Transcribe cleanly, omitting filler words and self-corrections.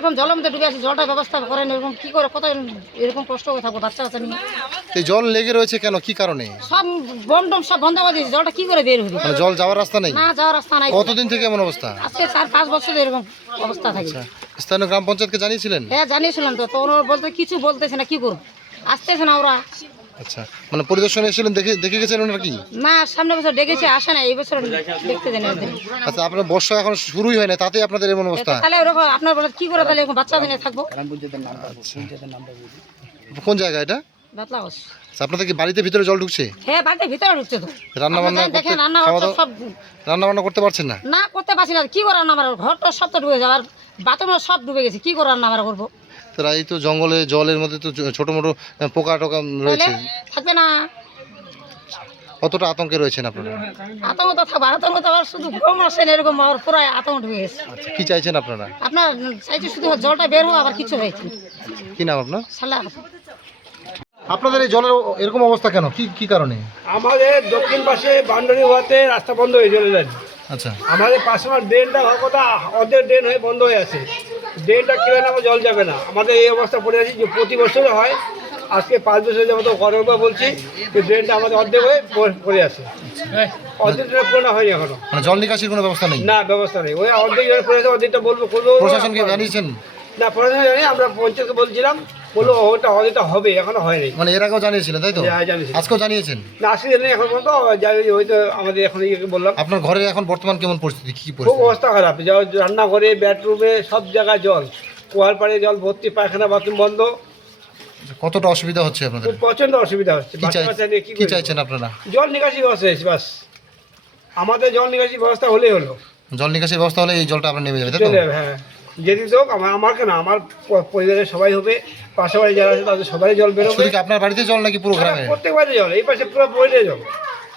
এরকম জলের মধ্যে ডুবে আছে, জলটা ব্যবস্থা করেন, এরকম কি করে কত এরকম কষ্ট করে থাকবো বাচ্চা কাচ্চা নিয়ে। এই জল লেগে রয়েছে কেন, কি কারণে? সব বন্ডম সব বন্ধ করে দিয়েছে, জলটা কি করে বের হবে? মানে জল যাওয়ার রাস্তা নেই? না, যাওয়ার রাস্তা নাই। কতদিন থেকে এমন অবস্থা? আজকে 4-5 বছর এরকম অবস্থা থাকে। স্থানীয় গ্রাম পঞ্চায়েতকে জানিয়েছিলেন? হ্যাঁ জানিয়েছিলাম তো, ওরা বলতে কিছু বলতেছে না, কি করবো, আসতেছে না ওরা। আচ্ছা, মানে পরিদর্শনে এসেছিলেন, দেখে গেছেন ওনারা কি? না, সামনে বছর ডেকেছে, আসে না, এই বছর দেখতে দেন ওদের। আচ্ছা, আপনার বর্ষা এখন শুরুই হয় না, তাতে আপনাদের এমন অবস্থা? তাহলে ওরকম আপনার বলে কি করে তাহলে এরকম বাচ্চা নিয়ে থাকবো? কোন জায়গা এটা? বাতলাগস। আচ্ছা, আপনাদের কি বাড়িতে ভিতরে জল ঢুকছে? হ্যাঁ, বাড়িতে ভিতরে ঢুকছে তো। রান্না বান্না দেখেন, রান্না বান্না সব রান্না বান্না করতে পারছেন না? না, করতে পারছি না, কি করে রান্না বান্না, ঘরটা সব তো ডুবে যাবে, আর বাথরুমে সব ডুবে গেছে, কি করে রান্না বান্না করবো? তারা এই তো জঙ্গলে জলের মধ্যে তো ছোট মোটো পোকা টোকা রয়েছে, থাকবে না। কতটা আতঙ্কে রয়েছেন আপনারা? আতঙ্ক তো থাকবে, আতঙ্ক তো আবার শুধু ঘুম আসে না, এরকম আর পুরো আতঙ্ক ঢুকে গেছে। আচ্ছা, কি চাইছেন আপনারা? আপনার চাইছে শুধু জলটা বের হোক, আবার কিছু হয়েছে কি নাম আপনার? সালা। আপনাদের এই জলের এরকম অবস্থা কেন, কি কি কারণে? আমাদের দক্ষিণ পাশে বাউন্ডারি হওয়াতে রাস্তা বন্ধ হয়ে চলে যায়। আচ্ছা, আমাদের পাশে আমার ড্রেনটা হওয়ার কথা, অর্ধেক ড্রেন হয়ে বন্ধ হয়ে আছে। ড্রেনটা কেন আমার জল যাবে না, আমাদের এই অবস্থা পড়ে আছি যে প্রতি বছরে হয়। আজকে 5 বছর যাবো তো গরমে বলছি যে ড্রেনটা আমাদের অর্ধেক হয়ে পড়ে আছে, অর্ধেক ড্রেন পূর্ণ হয়নি এখনো। মানে জল নিকাশির কোনো ব্যবস্থা নেই? না, ব্যবস্থা নেই, ওই অর্ধেক ড্রেন পড়ে আছে, অর্ধেকটা বলবো করবো। প্রশাসনকে জানিয়েছেন? না, প্রশাসন জানি, আমরা পঞ্চায়েতকে বলছিলাম, বলবো ওটা অর্ধেকটা হবে, এখনো হয়নি। মানে এর আগেও জানিয়েছিলেন তাই তো? হ্যাঁ, জানিয়েছি। আজকেও জানিয়েছেন? না, আসলে নেই এখন পর্যন্ত, হয়তো আমাদের এখন ইয়েকে বললাম। আপনার ঘরে এখন বর্তমান কেমন পরিস্থিতি, কি খুব পরিস্থিতি? অবস্থা খারাপ, রান্নাঘরে, বেডরুমে, সব জায়গায় জল, কুয়ার পাড়ে জল ভর্তি, পায়খানা বাথরুম বন্ধ, কতটা অসুবিধা হচ্ছে আপনাদের? খুব প্রচন্ড অসুবিধা হচ্ছে। কি বাচ্চা কাচ্চা নিয়ে কি কি করবো? চাইছেন আপনারা? জল নিকাশি ব্যবস্থা হয়েছে, বাস আমাদের জল নিকাশি ব্যবস্থা হলেই হলো। জল নিকাশির ব্যবস্থা হলে এই জলটা আপনার নেমে যাবে তাই তো? চলে যাবে, হ্যাঁ, যেদিন হোক, আমার কেন, আমার পরিবারের সবাই হবে, পাশাপাশি যারা আছে তাদের সবাই জল বেরোবে। শুধু কি আপনার বাড়িতে জল নাকি পুরো গ্রামে? প্রত্যেক বাড়িতে জল, এই পাশে পুরো বইলে জল।